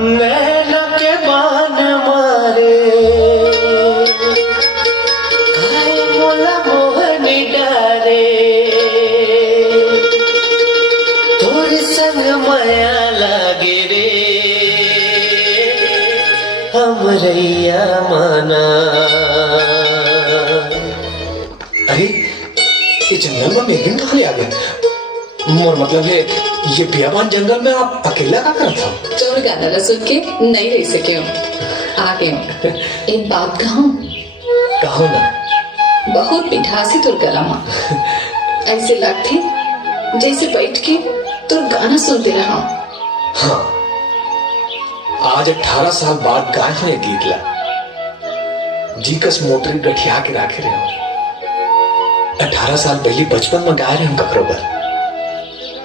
नैना के बान मारे काय मोला मोहनी डारे तोर संग माया लागे रे हमरैया माना। अरे ये जंगल में मेघन कहाँ ले आ गया? मोर मतलब है ये बियाबान जंगल में आप अकेला क्या करता? तोर गाना सुन के नहीं रह सके हो, आ गए हो। एक बात कहूँ? कहो ना। बहुत मिठासी तोर गला माँ, ऐसे लगते जैसे बैठ के तोर गाना सुनते रहा। हाँ, आज 18 साल बाद गाय हैं गीत ला जी कस मोटरी गठिया के राखे रहे हो। 18 साल पहले बचपन में गाय रहे हम ककरो बर।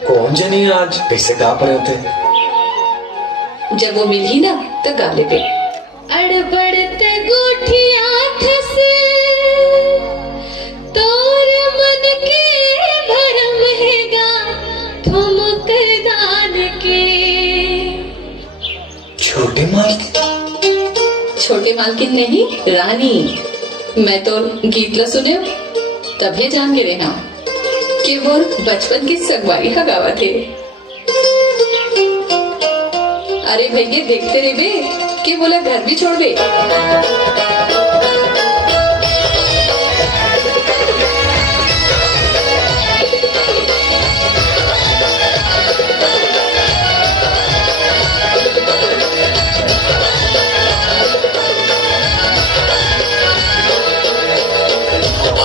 कौन जानी आज कैसे गा पर होते। जब वो मिली ना तो गा ले पे। अड़बड़ते गुठिया से तोर मन के भरम हैगा ठुमक दान के। छोटे माल छोटे मालकिन नहीं रानी, मैं तो गीत ला सुने तभी जान के रहना कि वो बचपन की सगवारी का गावा थे। अरे भैया देखते रहे बे कि बोला घर भी छोड़ दे।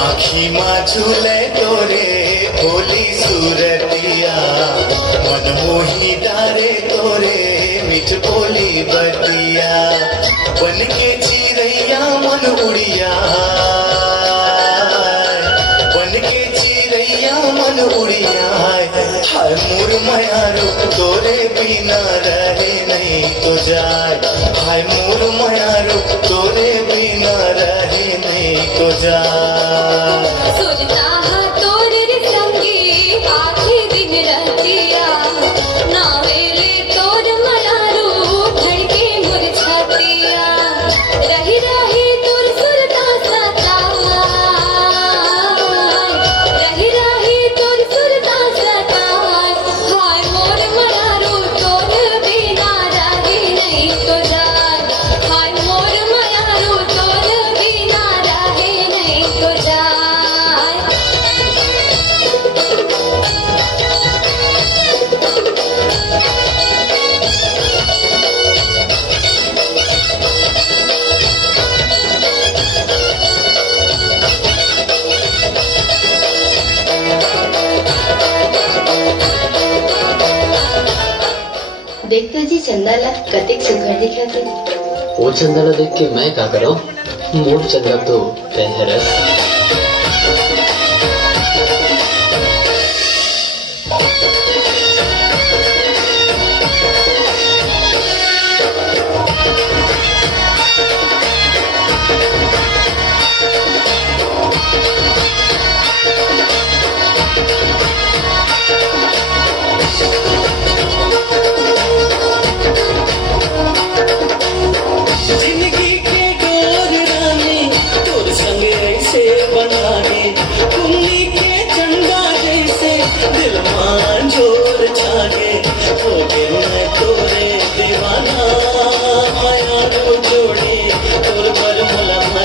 आखी माँ झूले तोरे भोली सूरतिया मन मोही डारे तोरे मिठ बोली बतिया बन के चिड़ैया मन उड़िया बन के चिड़ैया मन उड़िया हाय मोर मायारू तोरे बिना रहे नहीं तो जाए हाय मोर मायारू तोरे बिना रहे नहीं तो जाए। सोचता है तोरे रे संगी आखी दिन रहतिया नावेले तोर मनारू धड़के मुरझातिया रही रही तोर सुरता सतावा रही रही तोर सुरता सतावा हाय मोर मनारू तोर बिना रहे नहीं तो जाए हाय मोर मनारू तोर बिना रहे नहीं तो जाए। देखते जी चंदा ला कतिक सुघर दिखा थे। वो चंदा ला देख के मैं क्या करूं? मोर चंदा तो बेहरस